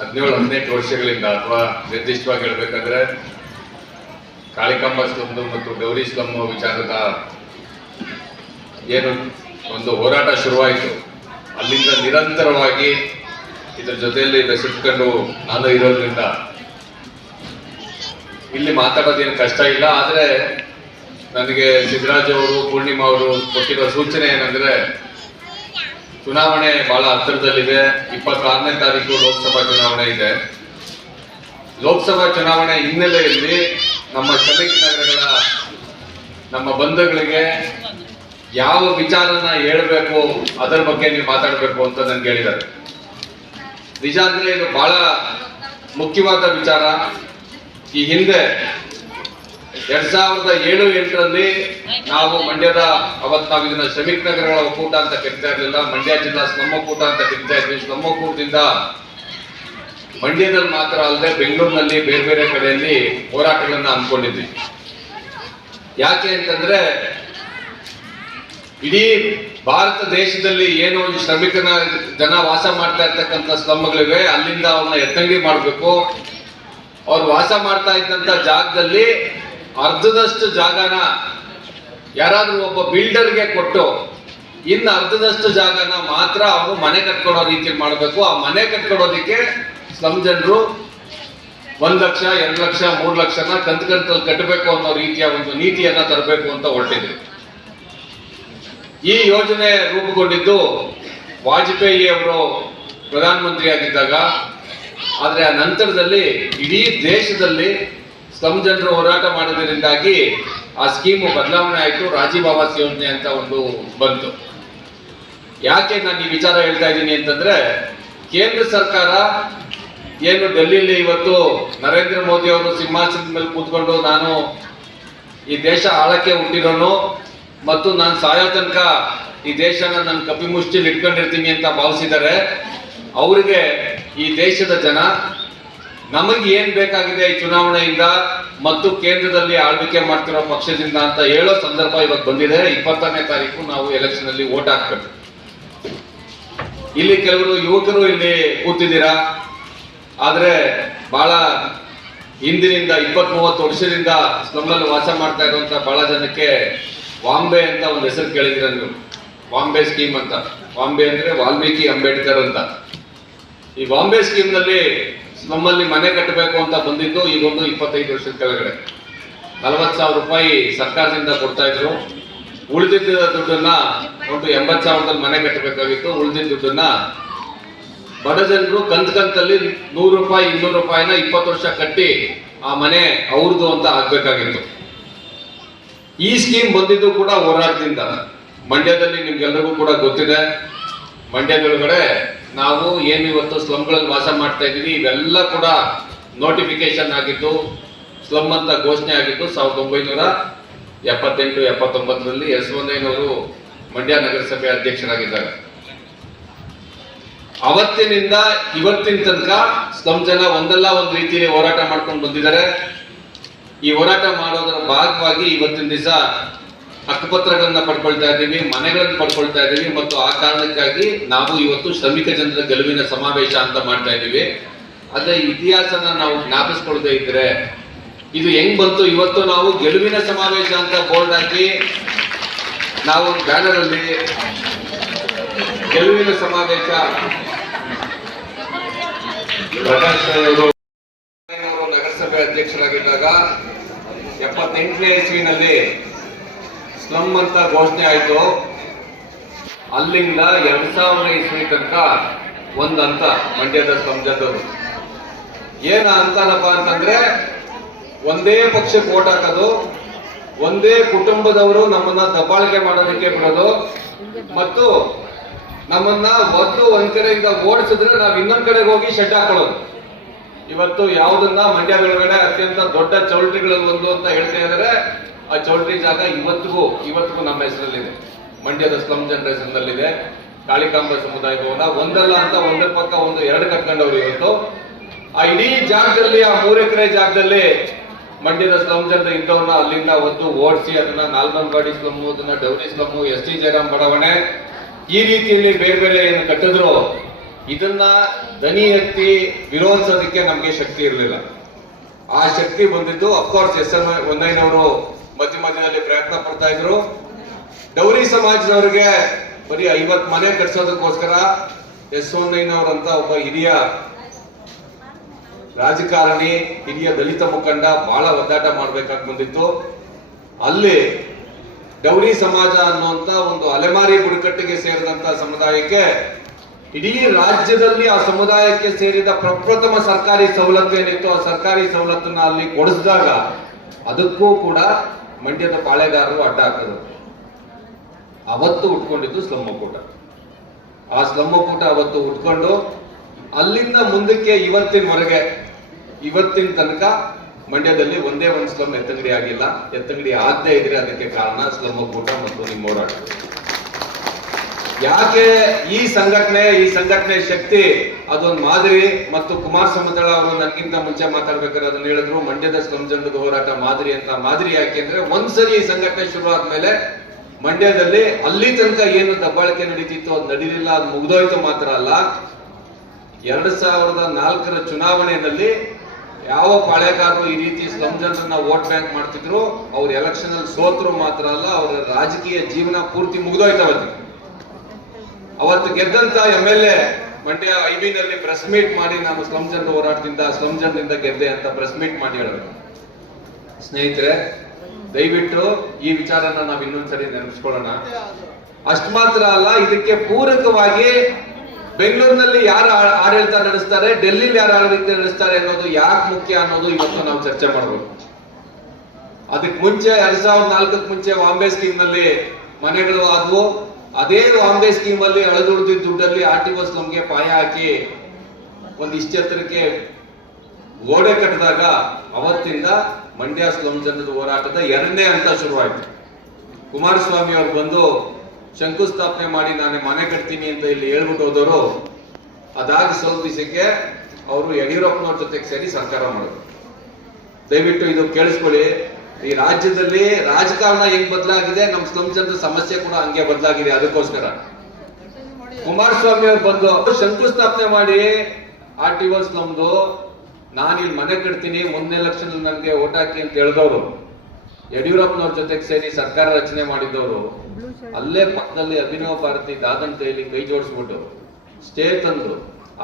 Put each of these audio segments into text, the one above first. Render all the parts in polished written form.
17-18 ವರ್ಷಗಳಿಂದ, ಅಥವಾ ನಿರ್ದಿಷ್ಟವಾಗಿ ಹೇಳ್ಬೇಕಂದ್ರೆ ಕಾಳಿಕಾಂಬ ಸ್ಲಮ್ ಮತ್ತು ಗೌರಿ ಸ್ಲಮ್ ವಿಚಾರದ ಏನು ಒಂದು ಹೋರಾಟ ಶುರುವಾಯಿತು, ಅಲ್ಲಿಂದ ನಿರಂತರವಾಗಿ ಇದರ ಜೊತೆಯಲ್ಲಿ ಬೆಸೆದುಕೊಂಡು ನಾನು ಇರೋದ್ರಿಂದ ಇಲ್ಲಿ ಮಾತಾಡೋದೇನು ಕಷ್ಟ ಇಲ್ಲ. ಆದರೆ ನನಗೆ ಸಿದ್ದರಾಜ್ ಅವರು, ಪೂರ್ಣಿಮಾ ಅವರು ಕೊಟ್ಟಿರೋ ಸೂಚನೆ ಏನಂದ್ರೆ, ಚುನಾವಣೆ ಬಹಳ ಹತ್ತಿರದಲ್ಲಿದೆ. 26ನೇ ತಾರೀಕು ಲೋಕಸಭಾ ಚುನಾವಣೆ ಇದೆ. ಲೋಕಸಭಾ ಚುನಾವಣೆ ಹಿನ್ನೆಲೆಯಲ್ಲಿ ನಮ್ಮ ಶ್ರಮಿಕ ನಗರಗಳ ನಮ್ಮ ಬಂಧುಗಳಿಗೆ ಯಾವ ವಿಚಾರನ ಹೇಳಬೇಕು ಅದರ ಬಗ್ಗೆ ನೀವು ಮಾತಾಡಬೇಕು ಅಂತ ನನ್ಗೆ ಹೇಳಿದ್ದಾರೆ. ನಿಜ ಅಂದ್ರೆ ಇದು ಬಹಳ ಮುಖ್ಯವಾದ ವಿಚಾರ. ಈ ಹಿಂದೆ 2007-8ರಲ್ಲಿ ನಾವು ಮಂಡ್ಯದ, ಅವತ್ತು ನಾವು ಇದನ್ನ ಶ್ರಮಿಕ ನಗರಗಳ ಒಕ್ಕೂಟ ಅಂತ ಕರಿತಾ ಇರಲಿಲ್ಲ, ಮಂಡ್ಯ ಜಿಲ್ಲಾ ಸ್ಲಮ್ ಒಕ್ಕೂಟ ಅಂತ ಕರಿತಾ ಇದ್ವಿ. ಸ್ಲಮ್ ಒಕ್ಕೂಟದಿಂದ ಮಂಡ್ಯದಲ್ಲಿ ಮಾತ್ರ ಅಲ್ಲದೆ ಬೆಂಗಳೂರಿನಲ್ಲಿ ಬೇರೆ ಬೇರೆ ಕಡೆಯಲ್ಲಿ ಹೋರಾಟಗಳನ್ನ ಹಮ್ಮಿಕೊಂಡಿದ್ವಿ. ಯಾಕೆ ಅಂತಂದ್ರೆ, ಇಡೀ ಭಾರತ ದೇಶದಲ್ಲಿ ಏನು ಶ್ರಮಿಕನ ಜನ ವಾಸ ಮಾಡ್ತಾ ಇರ್ತಕ್ಕಂಥ ಸ್ಲಮ್ಗಳಿವೆ, ಅಲ್ಲಿಂದ ಅವ್ರನ್ನ ಎತ್ತಂಗಡಿ ಮಾಡಬೇಕು. ಅವ್ರು ವಾಸ ಮಾಡ್ತಾ ಇದ್ದಂತ ಜಾಗದಲ್ಲಿ ಅರ್ಧದಷ್ಟು ಜಾಗನ ಯಾರಾದ್ರೂ ಒಬ್ಬ ಬಿಲ್ಡರ್ಗೆ ಕೊಟ್ಟು ಇನ್ನು ಅರ್ಧದಷ್ಟು ಜಾಗನ ಮಾತ್ರ ಅವರು ಮನೆ ಕಟ್ಕೊಡೋ ರೀತಿಯಲ್ಲಿ ಮಾಡಬೇಕು. ಆ ಮನೆ ಕಟ್ಕೊಡೋದಿಕ್ಕೆ ಸ್ಲಮ್ ಜನರು 1 ಲಕ್ಷ, 2 ಲಕ್ಷ, 3 ಲಕ್ಷನ ಕಂತಲ್ಲಿ ಕಟ್ಟಬೇಕು ಅನ್ನೋ ರೀತಿಯ ಒಂದು ನೀತಿಯನ್ನ ತರಬೇಕು ಅಂತ ಹೊರಟಿದ್ರು. ಈ ಯೋಜನೆ ರೂಪುಗೊಂಡಿದ್ದು ವಾಜಪೇಯಿ ಅವರು ಪ್ರಧಾನಮಂತ್ರಿ ಆಗಿದ್ದಾಗ. ಆದರೆ ಆ ನಂತರದಲ್ಲಿ ಇಡೀ ದೇಶದಲ್ಲಿ ಸ್ಲಮ್ ಜನರು ಹೋರಾಟ ಮಾಡೋದ್ರಿಂದಾಗಿ ಆ ಸ್ಕೀಮು ಬದಲಾವಣೆ ಆಯಿತು. ರಾಜೀವ್ ಆವಾಸ್ ಯೋಜನೆ ಅಂತ ಒಂದು ಬಂತು. ಯಾಕೆ ನಾನು ಈ ವಿಚಾರ ಹೇಳ್ತಾ ಇದ್ದೀನಿ ಅಂತಂದ್ರೆ, ಕೇಂದ್ರ ಸರ್ಕಾರ ಏನು ಡೆಲ್ಲಿಯಲ್ಲಿ ಇವತ್ತು ನರೇಂದ್ರ ಮೋದಿ ಅವರು ಸಿಂಹಾಸನದ ಮೇಲೆ ಕೂತ್ಕೊಂಡು ನಾನು ಈ ದೇಶ ಆಳಕ್ಕೆ ಹುಟ್ಟಿರೋನು ಮತ್ತು ನಾನು ಸಾಯೋ ತನಕ ಈ ದೇಶನ ನನ್ನ ಕಪಿಮುಷ್ಟಿಲಿ ಇಟ್ಕೊಂಡಿರ್ತೀನಿ ಅಂತ ಭಾವಿಸಿದ್ದಾರೆ. ಅವರಿಗೆ ಈ ದೇಶದ ಜನ ನಮಗೆ ಏನ್ ಬೇಕಾಗಿದೆ ಈ ಚುನಾವಣೆಯಿಂದ ಮತ್ತು ಕೇಂದ್ರದಲ್ಲಿ ಆಳ್ವಿಕೆ ಮಾಡ್ತಿರೋ ಪಕ್ಷದಿಂದ ಅಂತ ಹೇಳೋ ಸಂದರ್ಭ ಇವತ್ತು ಬಂದಿದೆ. 20ನೇ ತಾರೀಕು ನಾವು ಎಲೆಕ್ಷನ್ ಅಲ್ಲಿ ವೋಟ್ ಹಾಕ್ಬೇಕು. ಇಲ್ಲಿ ಕೆಲವರು ಯುವಕರು ಇಲ್ಲಿ ಕೂತಿದ್ದೀರಾ, ಆದ್ರೆ ಬಹಳ ಹಿಂದಿನಿಂದ 20-30 ವರ್ಷದಿಂದ ಸ್ಲಮ್ಮಲ್ಲಿ ವಾಸ ಮಾಡ್ತಾ ಇರುವಂತ ಬಹಳ ಜನಕ್ಕೆ ವಾಂಬೆ ಅಂತ ಒಂದು ಹೆಸರು ಕೇಳಿದಿರ ನೀವು. ವಾಂಬೆ ಸ್ಕೀಮ್ ಅಂತ. ವಾಂಬೆ ಅಂದ್ರೆ ವಾಲ್ಮೀಕಿ ಅಂಬೇಡ್ಕರ್ ಅಂತ. ಈ ಬಾಂಬೆ ಸ್ಕೀಮ್ ನಲ್ಲಿ ನಮ್ಮಲ್ಲಿ ಮನೆ ಕಟ್ಟಬೇಕು ಅಂತ ಬಂದಿದ್ದು ಈಗೊಂದು 25 ವರ್ಷದ ಕೆಳಗಡೆ 40,000 ರೂಪಾಯಿ ಸರ್ಕಾರದಿಂದ ಕೊಡ್ತಾ ಇದ್ರು. ಉಳಿದಿದ್ದ ದುಡ್ಡನ್ನ ಒಂದು 80,000ದಲ್ಲಿ ಮನೆ ಕಟ್ಟಬೇಕಾಗಿತ್ತು. ಉಳಿದಿದ್ದ ದುಡ್ಡನ್ನ ಬಡ ಜನರು ಕಂತಲ್ಲಿ 100 ರೂಪಾಯಿ 200 ರೂಪಾಯಿನ 20 ವರ್ಷ ಕಟ್ಟಿ ಆ ಮನೆ ಅವ್ರದ್ದು ಅಂತ ಆಗ್ಬೇಕಾಗಿತ್ತು. ಈ ಸ್ಕೀಮ್ ಬಂದಿದ್ದು ಕೂಡ ಹೋರಾಟದಿಂದ. ಮಂಡ್ಯದಲ್ಲಿ ನಿಮ್ಗೆಲ್ಲರಿಗೂ ಕೂಡ ಗೊತ್ತಿದೆ, ಮಂಡ್ಯದೊಳಗಡೆ ನಾವು ಏನು ಇವತ್ತು ಸ್ಲಮ್ಗಳಲ್ಲಿ ವಾಸ ಮಾಡ್ತಾ ಇದ್ದೀವಿ, ಇವೆಲ್ಲ ಕೂಡ ನೋಟಿಫಿಕೇಶನ್ ಆಗಿದ್ದು, ಸ್ಲಮ್ ಅಂತ ಘೋಷಣೆ ಆಗಿದ್ದು 1978-79ರಲ್ಲಿ ಎಸ್ ವಂದಯ್ಯನವರು ಮಂಡ್ಯ ನಗರಸಭೆ ಅಧ್ಯಕ್ಷರಾಗಿದ್ದಾಗ. ಅವತ್ತಿನಿಂದ ಇವತ್ತಿನ ತನಕ ಸ್ಲಮ್ ಜನ ಒಂದಲ್ಲ ಒಂದು ರೀತಿಯಲ್ಲಿ ಹೋರಾಟ ಮಾಡ್ಕೊಂಡು ಬಂದಿದ್ದಾರೆ. ಈ ಹೋರಾಟ ಮಾಡೋದರ ಭಾಗವಾಗಿ ಇವತ್ತಿನ ದಿವಸ ಹಕ್ಕುಪತ್ರಗಳನ್ನ ಪಡ್ಕೊಳ್ತಾ ಇದ್ದೀವಿ, ಮನೆಗಳನ್ನು ಪಡ್ಕೊಳ್ತಾ ಇದ್ದೀವಿ. ಮತ್ತು ಆ ಕಾರಣಕ್ಕಾಗಿ ನಾವು ಇವತ್ತು ಶ್ರಮಿಕ ಜನರ ಗೆಲುವಿನ ಸಮಾವೇಶ ಅಂತ ಮಾಡ್ತಾ ಇದ್ದೀವಿ. ಅದೇ ಇತಿಹಾಸನ ನಾವು ಜ್ಞಾಪಿಸ್ಕೊಳ್ತಾ ಇದ್ರೆ ಇದು ಹೆಂಗ್ ಬಂತು? ಇವತ್ತು ನಾವು ಗೆಲುವಿನ ಸಮಾವೇಶ ಅಂತ ಬೋರ್ಡ್ ಹಾಕಿ ನಾವು ಬ್ಯಾನರ್ ಅಲ್ಲಿ ಗೆಲುವಿನ ಸಮಾವೇಶ ಪ್ರಕಾಶ್ ಅವರು ನಗರಸಭೆ ಅಧ್ಯಕ್ಷರಾಗಿದ್ದಾಗ 78ನೇ ಇಸ್ವಿನಲ್ಲಿ ಸ್ಲಮ್ ಅಂತ ಘೋಷಣೆ ಆಯಿತು. ಅಲ್ಲಿಂದ 2000 ಇಸ್ವಿ ತನಕ ಒಂದು ಹಂತ ಮಂಡ್ಯದ ಸ್ಲಮ್ ಜನರು ಏನ ಅಂತಾನಪ್ಪ ಅಂತಂದ್ರೆ, ಒಂದೇ ಪಕ್ಷಕ್ಕೆ ಓಟ್ ಹಾಕೋದು, ಒಂದೇ ಕುಟುಂಬದವರು ನಮ್ಮನ್ನ ದಬ್ಬಾಳಿಕೆ ಮಾಡೋದಕ್ಕೆ ಬಿಡೋದು ಮತ್ತು ನಮ್ಮನ್ನ ಒಂದು ಒಂದ್ ಕಡೆಯಿಂದ ಓಡಿಸಿದ್ರೆ ನಾವು ಇನ್ನೊಂದ್ ಕಡೆಗೆ ಹೋಗಿ ಶೆಡ್ ಹಾಕೊಳ್ಳೋದು. ಇವತ್ತು ಯಾವುದನ್ನ ಮಂಡ್ಯ ಒಳಗಡೆ ಅತ್ಯಂತ ದೊಡ್ಡ ಚೌಲ್ಟ್ರಿಗಳಲ್ಲಿ ಒಂದು ಅಂತ ಹೇಳ್ತಾ ಇದ್ದಾರೆ. ಆ ಚೌಲ್ಟ್ರಿ ಜಾಗ ಇವತ್ತಿಗೂ ನಮ್ಮ ಹೆಸರಲ್ಲಿದೆ, ಮಂಡ್ಯದ ಸ್ಲಮ್ ಜನರ ಹೆಸರಿನಲ್ಲಿದೆ. ಕಾಳಿಕಾಂಬ ಸಮುದಾಯ ಭವನ ಒಂದಲ್ಲ ಅಂತ ಒಂದರ ಪಕ್ಕ ಒಂದು 2 ಕಟ್ಕೊಂಡವ್ರು. ಇವತ್ತು ಆ ಇಡೀ ಜಾಗದಲ್ಲಿ, ಆ 3 ಎಕರೆ ಜಾಗದಲ್ಲಿ ಮಂಡ್ಯದ ಸ್ಲಮ್ ಜನರ ಇದ್ದವನ್ನ ಅಲ್ಲಿಂದ ಒದ್ದು ಓಡಿಸಿ ಅದನ್ನ ನಾಲ್ಮನ್ವಾಡಿ ಸ್ಲಮ್ಮು, ಅದನ್ನ ಡೌರಿ ಸ್ಲಮ್ಮು, ಎಸ್ ಟಿ ಜಯರಾಮ್ ಬಡಾವಣೆ, ಈ ರೀತಿಯಲ್ಲಿ ಬೇರೆ ಬೇರೆ ಏನು ಕಟ್ಟಿದ್ರು ಇದನ್ನ ದನಿ ಎತ್ತಿ ವಿರೋಧಿಸೋದಕ್ಕೆ ನಮ್ಗೆ ಶಕ್ತಿ ಇರಲಿಲ್ಲ. ಆ ಶಕ್ತಿ ಬಂದಿದ್ದು ಅಫ್ಕೋರ್ಸ್ ಎಸ್.ಎನ್. ಹೊನ್ನಯ್ಯನವರು ಮಧ್ಯದಲ್ಲಿ ಪ್ರಯತ್ನ ಪಡ್ತಾ ಇದ್ರು. ಡೌರಿ ಸಮಾಜದವರಿಗೆ ಬರೀ 50 ಮನೆ ಕಟ್ಸೋದಕ್ಕೋಸ್ಕರ ಎಸ್. ಹೊನ್ನಯ್ಯನವರಂತ ಒಬ್ಬ ಹಿರಿಯ ರಾಜಕಾರಣಿ, ಹಿರಿಯ ದಲಿತ ಮುಖಂಡ ಬಹಳ ಒದ್ದಾಟ ಮಾಡ್ಬೇಕಾಗಿ ಬಂದಿತ್ತು. ಅಲ್ಲಿ ಡೌರಿ ಸಮಾಜ ಅನ್ನುವಂತ ಒಂದು ಅಲೆಮಾರಿ ಬುಡಕಟ್ಟಿಗೆ ಸೇರಿದಂತ ಸಮುದಾಯಕ್ಕೆ ಇಡೀ ರಾಜ್ಯದಲ್ಲಿ ಆ ಸಮುದಾಯಕ್ಕೆ ಸೇರಿದ ಪ್ರಪ್ರಥಮ ಸರ್ಕಾರಿ ಸವಲತ್ತು ಏನಿತ್ತು ಆ ಸರ್ಕಾರಿ ಸವಲತ್ತನ್ನ ಅಲ್ಲಿ ಕೊಡಿಸಿದಾಗ ಅದಕ್ಕೂ ಕೂಡ ಮಂಡ್ಯದ ಪಾಳೆಗಾರರು ಅಡ್ಡ ಹಾಕಿದ್ರು. ಅವತ್ತು ಉಟ್ಕೊಂಡಿದ್ದು ಸ್ಲಮ್ ಒಕ್ಕೂಟ. ಆ ಸ್ಲಮ್ ಒಕ್ಕೂಟ ಅವತ್ತು ಉಟ್ಕೊಂಡು ಅಲ್ಲಿಂದ ಮುಂದಕ್ಕೆ ಇವತ್ತಿನ ತನಕ ಮಂಡ್ಯದಲ್ಲಿ ಒಂದೇ ಒಂದು ಸ್ಲಮ್ ಎತ್ತಂಗಡಿ ಆಗಿಲ್ಲ. ಎತ್ತಂಗಡಿ ಆಗದೆ ಇದ್ರೆ ಅದಕ್ಕೆ ಕಾರಣ ಸ್ಲಮ್ ಒಕ್ಕೂಟ ಮತ್ತು ನಿಮ್ಮ ಹೋರಾಟ. ಯಾಕೆ ಈ ಸಂಘಟನೆ ಶಕ್ತಿ ಅದೊಂದು ಮಾದರಿ. ಮತ್ತು ಕುಮಾರ್ ಸಮತಳ ಅವರು ನನಗಿಂತ ಮುಂಚೆ ಮಾತಾಡ್ಬೇಕಾದ್ರೆ ಅದನ್ನ ಹೇಳಿದ್ರು, ಮಂಡ್ಯದ ಸ್ಲಮ್ ಜನರದ ಹೋರಾಟ ಮಾದರಿ ಅಂತ. ಮಾದರಿ ಯಾಕೆ ಅಂದ್ರೆ ಒಂದ್ಸರಿ ಈ ಸಂಘಟನೆ ಶುರು ಆದ್ಮೇಲೆ ಮಂಡ್ಯದಲ್ಲಿ ಅಲ್ಲಿ ತನಕ ಏನು ದಬ್ಬಾಳಿಕೆ ನಡೀತಿತ್ತು ಅದು ನಡೀಲಿಲ್ಲ, ಅದು ಮುಗ್ದೋಯ್ತು. ಮಾತ್ರ ಅಲ್ಲ, 2004ರ ಚುನಾವಣೆಯಲ್ಲಿ ಯಾವ ಪಾಳೆಗಾರರು ಈ ರೀತಿ ಸ್ಲಮ್ ಜನರನ್ನ ವೋಟ್ ಬ್ಯಾಂಕ್ ಮಾಡ್ತಿದ್ರು ಅವ್ರು ಎಲೆಕ್ಷನ್ ಅಲ್ಲಿ ಸೋತರು. ಮಾತ್ರ ಅಲ್ಲ, ಅವರ ರಾಜಕೀಯ ಜೀವನ ಪೂರ್ತಿ ಮುಗ್ದೋಯ್ತು. ಅವತ್ತು ಗೆದ್ದಂತ MLA ಮಂಡ್ಯ ಐಬಿನಲ್ಲಿ ಪ್ರೆಸ್ ಮೀಟ್ ಮಾಡಿ ನಾನು ಸ್ಲಮ್ ಜನರ ಹೋರಾಟದಿಂದ ಸ್ಲಮ್ ಜನರಿಂದ ಗೆದ್ದೆ ಅಂತ ಪ್ರೆಸ್ ಮೀಟ್ ಮಾಡಿ ಹೇಳಬೇಕು. ಸ್ನೇಹಿತರೆ, ದಯವಿಟ್ಟು ಈ ವಿಚಾರನ ನಾವು ಇನ್ನೊಂದ್ಸರಿ ನೆನಪಿಸ್ಕೊಳ್ಳೋಣ. ಅಷ್ಟು ಮಾತ್ರ ಅಲ್ಲ, ಇದಕ್ಕೆ ಪೂರಕವಾಗಿ ಬೆಂಗಳೂರಿನಲ್ಲಿ ಯಾರು ಆಡಳಿತ ನಡೆಸ್ತಾರೆ, ಡೆಲ್ಲಿಲಿ ಯಾರು ಆಡಳಿತ ನಡೆಸ್ತಾರೆ ಅನ್ನೋದು ಯಾಕೆ ಮುಖ್ಯ ಅನ್ನೋದು ಇವತ್ತು ನಾವು ಚರ್ಚೆ ಮಾಡಬೇಕು. ಅದಕ್ಕೆ ಮುಂಚೆ 2004ಕ್ಕೆ ಮುಂಚೆ ಬಾಂಬೆ ಸ್ಕೀಮ್ ನಲ್ಲಿ ಮನೆಗಳು ಆದವು. ಅದೇ ಬಾಂಬೆ ಸ್ಕೀಮ್ ಅಲ್ಲಿ ಅಳದುಳಿದಿದ್ದ ದುಡ್ಡಲ್ಲಿ RTO ಸ್ಲಮ್ಗೆ ಪಾಯ ಹಾಕಿ ಒಂದಿಷ್ಟು ಎತ್ತರಕ್ಕೆ ಗೋಡೆ ಕಟ್ಟಿದಾಗ ಅವತ್ತಿಂದ ಮಂಡ್ಯ ಸ್ಲಮ್ ಜನದ ಹೋರಾಟದ 2ನೇ ಹಂತ ಶುರುವಾಯಿತು. ಕುಮಾರಸ್ವಾಮಿ ಅವರು ಬಂದು ಶಂಕುಸ್ಥಾಪನೆ ಮಾಡಿ ನಾನು ಮನೆ ಕಟ್ತೀನಿ ಅಂತ ಇಲ್ಲಿ ಹೇಳ್ಬಿಟ್ಟು ಹೋದವರು, ಅದಾಗಿ ಸ್ವಲ್ಪ ದಿವಸಕ್ಕೆ ಅವರು ಯಡಿಯೂರಪ್ಪನವ್ರ ಜೊತೆಗೆ ಸೇರಿ ಸರ್ಕಾರ ಮಾಡಿದ್ರು. ದಯವಿಟ್ಟು ಇದು ಕೇಳಿಸ್ಕೊಳ್ಳಿ. ಈ ರಾಜ್ಯದಲ್ಲಿ ರಾಜಕಾರಣ ಹೆಂಗ್ ಬದಲಾಗಿದೆ, ನಮ್ ಸ್ಲಮ್ ಜನರ ಸಮಸ್ಯೆ ಕೂಡ ಹಂಗೆ ಬದಲಾಗಿದೆ. ಅದಕ್ಕೋಸ್ಕರ ಕುಮಾರಸ್ವಾಮಿ ಅವರು ಬಂದು ಶಂಕುಸ್ಥಾಪನೆ ಮಾಡಿ RTO ಸ್ಲಮ್ದು ನಾನು ಇಲ್ಲಿ ಮನೆ ಕಟ್ತೀನಿ, ಮುಂದಿನ ಎಲೆಕ್ಷನ್ ನನಗೆ ಓಟ್ ಹಾಕಿ ಅಂತ ಹೇಳಿದವರು, ಯಡಿಯೂರಪ್ಪನವ್ರ ಜೊತೆಗೆ ಸೇರಿ ಸರ್ಕಾರ ರಚನೆ ಮಾಡಿದವರು, ಅಲ್ಲೇ ಪಕ್ಕದಲ್ಲಿ ಅಭಿನವ ಭಾರತಿ ದಾದನ್ ಕೈಲಿ ಕೈ ಜೋಡಿಸ್ಬಿಟ್ಟು ಸ್ಟೇ ತಂದು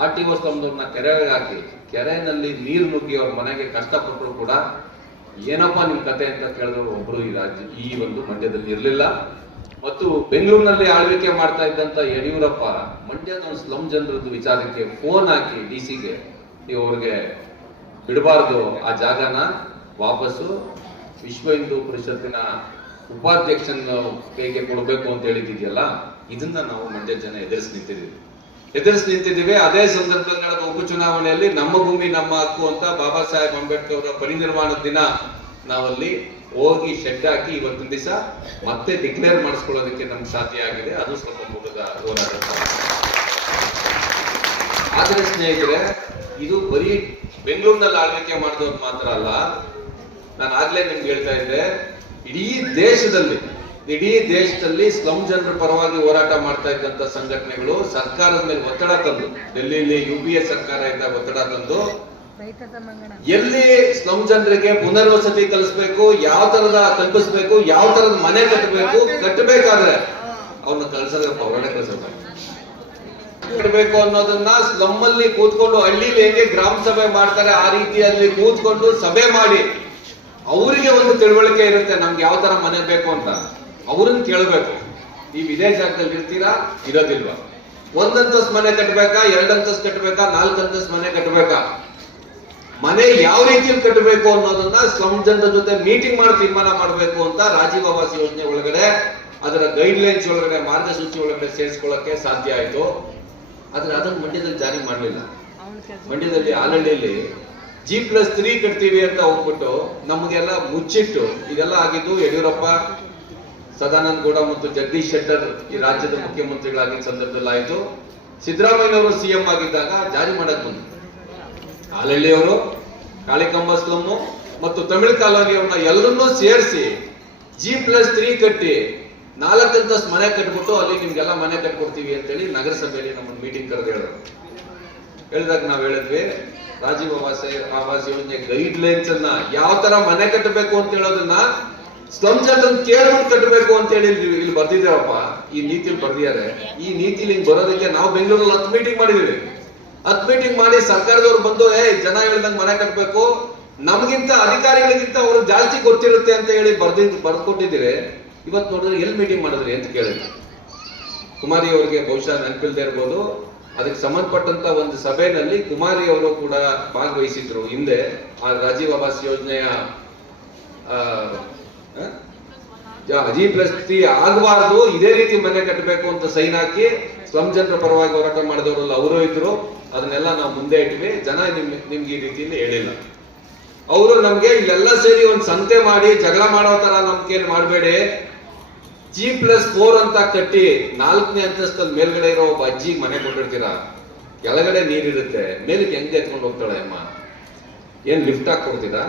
RTO ಸ್ಲಮ್ದವ್ರನ್ನ ಕೆರೆಗೆ ಹಾಕಿ ಕೆರೆಯಲ್ಲಿ ನೀರು ನುಗ್ಗಿ ಅವ್ರ ಮನೆಗೆ ಕಷ್ಟಪಟ್ಟರು ಕೂಡ ಏನಪ್ಪಾ ನಿಮ್ ಕತೆ ಅಂತ ಕೇಳಿದವರು ಒಬ್ರು ಈ ಒಂದು ಮಂಡ್ಯದಲ್ಲಿ ಇರ್ಲಿಲ್ಲ. ಮತ್ತು ಬೆಂಗಳೂರಿನಲ್ಲಿ ಆಳ್ವಿಕೆ ಮಾಡ್ತಾ ಇದ್ದಂತ ಯಡಿಯೂರಪ್ಪ ಮಂಡ್ಯದ ಒಂದು ಸ್ಲಮ್ ಜನರದ್ದು ವಿಚಾರಕ್ಕೆ ಫೋನ್ ಹಾಕಿ DC-ಗೆ ನೀವು ಅವ್ರಿಗೆ ಬಿಡಬಾರ್ದು, ಆ ಜಾಗನ ವಾಪಸ್ಸು ವಿಶ್ವ ಹಿಂದೂ ಪರಿಷತ್ತಿನ ಉಪಾಧ್ಯಕ್ಷನ ಕೈಗೆ ಕೊಡ್ಬೇಕು ಅಂತ ಹೇಳಿದ್ಯಲ್ಲ, ಇದನ್ನ ನಾವು ಮಂಡ್ಯ ಜನ ಎದುರಿಸಿ ನಿಂತಿದ್ದೀವಿ. ಅದೇ ಸಂದರ್ಭದಲ್ಲಿ ನಡೆದ ಉಪಚುನಾವಣೆಯಲ್ಲಿ ನಮ್ಮ ಭೂಮಿ ನಮ್ಮ ಹಕ್ಕು ಅಂತ ಬಾಬಾ ಸಾಹೇಬ್ ಅಂಬೇಡ್ಕರ್ ಅವರ ಪರಿನಿರ್ವಾಣದ ದಿನ ನಾವಲ್ಲಿ ಹೋಗಿ ಶೆಡ್ ಹಾಕಿ ಇವತ್ತಿನ ದಿವಸ ಮತ್ತೆ ಡಿಕ್ಲೇರ್ ಮಾಡಿಸ್ಕೊಳ್ಳೋದಕ್ಕೆ ನಮ್ಗೆ ಸಾಧ್ಯ ಆಗಿದೆ. ಅದು ಸ್ವಲ್ಪ ಮುಖದ ಹೋರಾಟ. ಆದ್ರೆ ಸ್ನೇಹಿತರೆ, ಇದು ಬರೀ ಬೆಂಗಳೂರಿನಲ್ಲಿ ಆಳ್ವಿಕೆ ಮಾಡಿದವ್ರು ಮಾತ್ರ ಅಲ್ಲ. ನಾನು ಆಗ್ಲೇ ನಿಮ್ಗೆ ಹೇಳ್ತಾ ಇದ್ದೆ, ಇಡೀ ದೇಶದಲ್ಲಿ ಸ್ಲಮ್ ಜನರ ಪರವಾಗಿ ಹೋರಾಟ ಮಾಡ್ತಾ ಇದ್ದಂತ ಸಂಘಟನೆಗಳು ಸರ್ಕಾರದ ಮೇಲೆ ಒತ್ತಡ ತಂದು, ಡೆಲ್ಲಿಯಲ್ಲಿ UPA ಸರ್ಕಾರ ಇದ್ದಾಗ ಒತ್ತಡ ತಂದು ಎಲ್ಲಿ ಸ್ಲಮ್ ಜನರಿಗೆ ಪುನರ್ವಸತಿ ಕಲಿಸ್ಬೇಕು, ಯಾವ ತರದ ಕಲ್ಪಿಸ್ಬೇಕು, ಯಾವ ತರದ ಮನೆ ಕಟ್ಟಬೇಕಾದ್ರೆ ಅವ್ರನ್ನ ಕಲ್ಸೋದಪ್ಪ, ಹೊರಗಡೆ ಕಟ್ಟಬೇಕು ಅನ್ನೋದನ್ನ ಸ್ಲಮ್ ಅಲ್ಲಿ ಕೂತ್ಕೊಂಡು, ಹಳ್ಳಿಲಿ ಹೇಗೆ ಗ್ರಾಮ ಸಭೆ ಮಾಡ್ತಾರೆ ಆ ರೀತಿಯಲ್ಲಿ ಕೂತ್ಕೊಂಡು ಸಭೆ ಮಾಡಿ ಅವರಿಗೆ ಒಂದು ತಿಳುವಳಿಕೆ ಇರುತ್ತೆ ನಮ್ಗೆ ಯಾವ ತರ ಮನೆ ಬೇಕು ಅಂತ. ಅವ್ರನ್ನ ಕೇಳಬೇಕು, ನೀವು ಇದೇ ಜಾಗದಲ್ಲಿ ಇರ್ತೀರಾ, ಇರೋದಿಲ್ವಾ, 1 ಅಂತಸ್ತು ಮನೆ ಕಟ್ಟಬೇಕಾ, 2 ಅಂತಸ್ತು ಕಟ್ಟಬೇಕಾ, 4 ಅಂತಸ್ತು ಮನೆ ಕಟ್ಟಬೇಕಾ, ಮನೆ ಯಾವ ರೀತಿಯಲ್ಲಿ ಕಟ್ಟಬೇಕು ಅನ್ನೋದನ್ನ ಸ್ಲಮ್ ಜನರ ಜೊತೆ ಮೀಟಿಂಗ್ ಮಾಡಿ ತೀರ್ಮಾನ ಮಾಡಬೇಕು ಅಂತ ರಾಜೀವ್ ಆವಾಸ್ ಯೋಜನೆ ಒಳಗಡೆ, ಅದರ ಗೈಡ್ ಲೈನ್ಸ್ ಒಳಗಡೆ, ಮಾರ್ಗಸೂಚಿ ಒಳಗಡೆ ಸೇರಿಸ್ಕೊಳ್ಳಕ್ಕೆ ಸಾಧ್ಯ ಆಯ್ತು. ಆದ್ರೆ ಅದನ್ನು ಮಂಡ್ಯದಲ್ಲಿ ಜಾರಿ ಮಾಡಲಿಲ್ಲ. ಮಂಡ್ಯದಲ್ಲಿ ಆಲಹಳ್ಳಿಯಲ್ಲಿ G+3 ಕಟ್ತೀವಿ ಅಂತ ಹೋಗ್ಬಿಟ್ಟು ನಮಗೆಲ್ಲ ಮುಚ್ಚಿಟ್ಟು, ಇದೆಲ್ಲ ಆಗಿದ್ದು ಯಡಿಯೂರಪ್ಪ, ಸದಾನಂದ ಗೌಡ ಮತ್ತು ಜಗದೀಶ್ ಶೆಟ್ಟರ್ ಈ ರಾಜ್ಯದ ಮುಖ್ಯಮಂತ್ರಿಗಳಾಗಿದ್ದ ಸಂದರ್ಭದಲ್ಲಿ ಆಯ್ತು. ಸಿದ್ದರಾಮಯ್ಯನವರು CM ಆಗಿದ್ದಾಗ ಜಾರಿ ಮಾಡಕ್ ಬಂದ್ರು. ಆಲಹಳ್ಳಿಯವರು, ಕಾಳಿಕಂಬ ಸ್ಲಮ್ಮು ಮತ್ತು ತಮಿಳು ಕಾಲೋನಿಯವ್ರನ್ನ ಎಲ್ಲರನ್ನೂ ಸೇರಿಸಿ G+3 ಕಟ್ಟಿ 4 ಅಂತಸ್ತು ಮನೆ ಕಟ್ಬಿಟ್ಟು ಅಲ್ಲಿ ನಿಮ್ಗೆಲ್ಲ ಮನೆ ಕಟ್ಕೊಡ್ತೀವಿ ಅಂತೇಳಿ ನಗರಸಭೆಯಲ್ಲಿ ನಮ್ಮನ್ನು ಮೀಟಿಂಗ್ ಕರೆದು ಹೇಳಿದಾಗ ನಾವು ಹೇಳಿದ್ವಿ ರಾಜೀವ್ ಆವಾಸ್ ಯೋಜನೆ ಗೈಡ್ ಲೈನ್ಸ್ ಅನ್ನ ಯಾವ ತರ ಮನೆ ಕಟ್ಟಬೇಕು ಅಂತ ಹೇಳೋದನ್ನ ಸ್ಲಮ್ ಜನರನ್ನ ಕೇಳ್ಬಿಟ್ಟು ಕಟ್ಟಬೇಕು ಅಂತ ಹೇಳಿ ಇಲ್ಲಿ ಬರ್ದಿದ್ದೇವಪ್ಪ. ಈ ನೀತಿಲಿ ಬರ್ದಿದ್ದಾರೆ. ಈ ನೀತಿಲಿ ಹಿಂಗ್ ಬರೋದಕ್ಕೆ ನಾವು ಬೆಂಗಳೂರಲ್ಲಿ 10 ಮೀಟಿಂಗ್ ಮಾಡಿದೀವಿ. 10 ಮೀಟಿಂಗ್ ಮಾಡಿ ಸರ್ಕಾರದವ್ರು ಬಂದು ಜನ ಹೇಳ್ದಂಗ್ ಮನೆ ಕಟ್ಟಬೇಕು, ನಮ್ಗಿಂತ ಅಧಿಕಾರಿಗಳಿಗಿಂತ ಅವರು ಜಾಸ್ತಿ ಗೊತ್ತಿರುತ್ತೆ ಅಂತ ಹೇಳಿ ಬರ್ಕೊಟ್ಟಿದ್ದೀರಿ. ಇವತ್ತು ನೋಡಿದ್ರೆ ಎಲ್ಲಿ ಮೀಟಿಂಗ್ ಮಾಡಿದ್ರಿ ಅಂತ ಕೇಳಿದ್ರು. ಕುಮಾರಿ ಅವರಿಗೆ ಬಹುಶಃ ನೆನಪಿಲ್ದೇ ಇರ್ಬೋದು. ಅದಕ್ಕೆ ಸಂಬಂಧಪಟ್ಟಂತ ಒಂದು ಸಭೆಯಲ್ಲಿ ಕುಮಾರಿ ಅವರು ಕೂಡ ಭಾಗವಹಿಸಿದ್ರು ಹಿಂದೆ. ಆ ರಾಜೀವ್ ಆವಾಸ್ ಯೋಜನೆಯ G+3 ಆಗಬಾರ್ದು, ಇದೇ ರೀತಿ ಮನೆ ಕಟ್ಟಬೇಕು ಅಂತ ಸೈನ್ ಹಾಕಿ ಸ್ಲಮ್ ಜನರ ಪರವಾಗಿ ಹೋರಾಟ ಮಾಡಿದವರಲ್ಲ ಅವರು ಇದ್ರು. ಅದನ್ನೆಲ್ಲ ನಾವು ಮುಂದೆ ಇಟ್ವಿ. ಜನ ನಿಮ್ಗೆ ಈ ರೀತಿಯಲ್ಲಿ ಹೇಳಿಲ್ಲ. ಅವರು ನಮ್ಗೆ ಇಲ್ಲೆಲ್ಲ ಸೇರಿ ಒಂದ್ ಸಂತೆ ಮಾಡಿ ಜಗಳ ಮಾಡೋ ತರ ನಮ್ಗೆ ಮಾಡಬೇಡಿ, G+4 ಅಂತ ಕಟ್ಟಿ 4ನೇ ಅಂತಸ್ತಲ್ಲಿ ಮೇಲ್ಗಡೆ ಇರೋ ಒಬ್ಬ ಅಜ್ಜಿ ಮನೆ ಕೊಟ್ಟಿರ್ತೀರಾ, ಕೆಳಗಡೆ ನೀರಿರುತ್ತೆ, ಮೇಲಕ್ಕೆ ಹೆಂಗೆ ಎತ್ಕೊಂಡು ಹೋಗ್ತಾಳೆ ಅಮ್ಮ? ಏನ್ ಲಿಫ್ಟ್ ಹಾಕಿ ಕೊಡ್ತೀರಾ?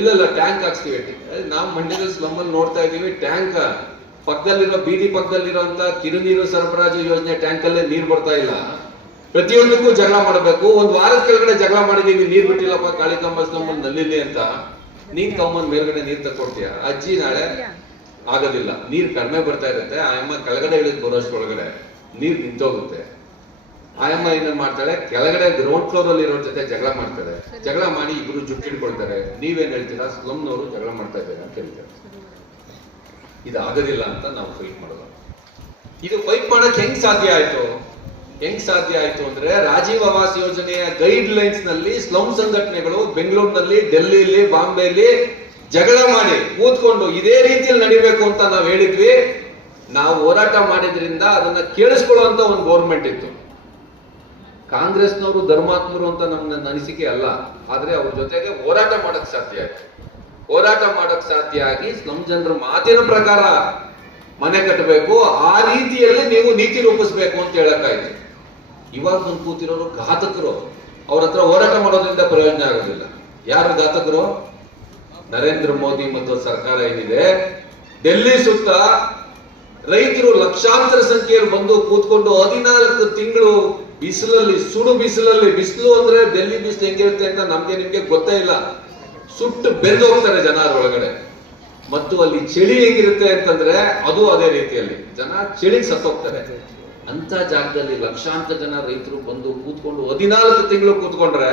ಇಲ್ಲ ಟ್ಯಾಂಕ್ ಹಾಕ್ಸ್ತೀವಿ. ನಾವು ಮಂಡ್ಯದಲ್ಲಿ ಸ್ಲಮ್ ಅಲ್ಲಿ ನೋಡ್ತಾ ಇದೀವಿ, ಟ್ಯಾಂಕ್ ಪಕ್ಕದಲ್ಲಿರೋ ಬೀದಿ ಪಕ್ಕದಲ್ಲಿರುವಂತ ಕಿರುನೀರು ಸರಬರಾಜು ಯೋಜನೆ ಟ್ಯಾಂಕ್ ಅಲ್ಲೇ ನೀರ್ ಬರ್ತಾ ಇಲ್ಲ. ಪ್ರತಿಯೊಂದಕ್ಕೂ ಜಗಳ ಮಾಡಬೇಕು. ಒಂದ್ ವಾರದ ಕೆಳಗಡೆ ಜಗಳ ಮಾಡಿದೀವಿ, ನೀರ್ ಬಿಟ್ಟಿಲ್ಲಪ್ಪ ಕಾಳಿಕಾಂಬ ಸ್ಲಮ್ ನಲ್ಲಿ ಅಂತ. ನೀನ್ ತಗೊಂಬಂದ್ ಮೇಲ್ಗಡೆ ನೀರ್ ತಕೊಡ್ತೀಯ? ಅಜ್ಜಿ ನಾಳೆ ಆಗೋದಿಲ್ಲ, ನೀರ್ ಕಡಿಮೆ ಬರ್ತಾ ಇರುತ್ತೆ. ಆಯಮ್ಮ ಕೆಳಗಡೆ ಇಳಿದ್ ಬರೋಷ್ಟೊಳಗಡೆ ನೀರ್ ನಿಂತೋಗುತ್ತೆ. ಆಯಮ್ಮ ಏನ್ ಮಾಡ್ತಾಳೆ, ಕೆಳಗಡೆ ಗ್ರೌಂಡ್ ಫ್ಲೋರ್ ಅಲ್ಲಿ ಇರೋ ಜೊತೆ ಜಗಳ ಮಾಡ್ತಾಳೆ. ಜಗಳ ಮಾಡಿ ಇಬ್ರು ಜುಟ್ಟಿಡ್ಕೊಳ್ತಾರೆ. ನೀವೇನ್ ಹೇಳ್ತೀರಾ? ಸ್ಲಮ್ನವರು ಜಗಳ ಮಾಡ್ತಾ ಇದ್ದಾರೆ ಅಂತ ಹೇಳ್ತಾರೆ. ಇದು ಆಗೋದಿಲ್ಲ ಅಂತ ನಾವು ಫೈಟ್ ಮಾಡೋದು. ಇದು ಫೈಟ್ ಮಾಡಕ್ ಹೆಂಗ್ ಸಾಧ್ಯ ಆಯ್ತು ಅಂದ್ರೆ ರಾಜೀವ್ ಆವಾಸ್ ಯೋಜನೆಯ ಗೈಡ್ ಲೈನ್ಸ್ ನಲ್ಲಿ ಸ್ಲಮ್ ಸಂಘಟನೆಗಳು ಬೆಂಗಳೂರಿನಲ್ಲಿ, ಡೆಲ್ಲಿಲಿ, ಬಾಂಬೆಲಿ ಜಗಳ ಮಾಡಿ ಕೂತ್ಕೊಂಡು ಇದೇ ರೀತಿಯಲ್ಲಿ ನಡಿಬೇಕು ಅಂತ ನಾವು ಹೇಳಿದ್ವಿ. ನಾವು ಹೋರಾಟ ಮಾಡಿದ್ರಿಂದ ಅದನ್ನ ಕೇಳಿಸ್ಕೊಳ್ಳುವಂತ ಒಂದು ಗೌರ್ಮೆಂಟ್ ಇತ್ತು. ಕಾಂಗ್ರೆಸ್ನವರು ಧರ್ಮಾತ್ಮರು ಅಂತ ನಮ್ಮ ಅನಿಸಿಕೆ ಅಲ್ಲ, ಆದ್ರೆ ಅವ್ರ ಜೊತೆಗೆ ಹೋರಾಟ ಮಾಡಕ್ ಸಾಧ್ಯ ಆಗಿ ಸ್ಲಮ್ ಜನರ ಮಾತಿನ ಪ್ರಕಾರ ಮನೆ ಕಟ್ಟಬೇಕು, ಆ ರೀತಿಯಲ್ಲಿ ನೀವು ನೀತಿ ರೂಪಿಸ್ಬೇಕು ಅಂತ ಹೇಳಕ್ಕಾಯ್ತು. ಇವಾಗ ಬಂದು ಕೂತಿರೋರು ಘಾತಕರು. ಅವ್ರ ಹತ್ರ ಹೋರಾಟ ಮಾಡೋದ್ರಿಂದ ಪ್ರಯೋಜನ ಆಗೋದಿಲ್ಲ. ಯಾರು ಘಾತಕರು? ನರೇಂದ್ರ ಮೋದಿ ಮತ್ತು ಸರ್ಕಾರ ಏನಿದೆ, ಡೆಲ್ಲಿ ಸುತ್ತ ರೈತರು ಲಕ್ಷಾಂತರ ಸಂಖ್ಯೆಯಲ್ಲಿ ಬಂದು ಕೂತ್ಕೊಂಡು 14 ತಿಂಗಳು ಬಿಸಿಲಲ್ಲಿ, ಸುಡು ಬಿಸಿಲು ಅಂದ್ರೆ ಡೆಲ್ಲಿ ಬಿಸಿಲು ಹೆಂಗಿರುತ್ತೆ ಅಂತ ನಿಮ್ಗೆ ಗೊತ್ತೇ ಇಲ್ಲ. ಸುಟ್ಟು ಬೆಂದು ಹೋಗ್ತಾರೆ ಜನ ಒಳಗಡೆ. ಮತ್ತು ಅಲ್ಲಿ ಚಳಿ ಹೆಂಗಿರುತ್ತೆ ಅಂತಂದ್ರೆ ಅದು ಅದೇ ರೀತಿಯಲ್ಲಿ ಜನ ಚಳಿಗೆ ಸತ್ತೋಗ್ತಾರೆ. ಅಂತ ಜಾಗದಲ್ಲಿ ಲಕ್ಷಾಂತರ ಜನ ರೈತರು ಬಂದು ಕೂತ್ಕೊಂಡು 14 ತಿಂಗಳು ಕೂತ್ಕೊಂಡ್ರೆ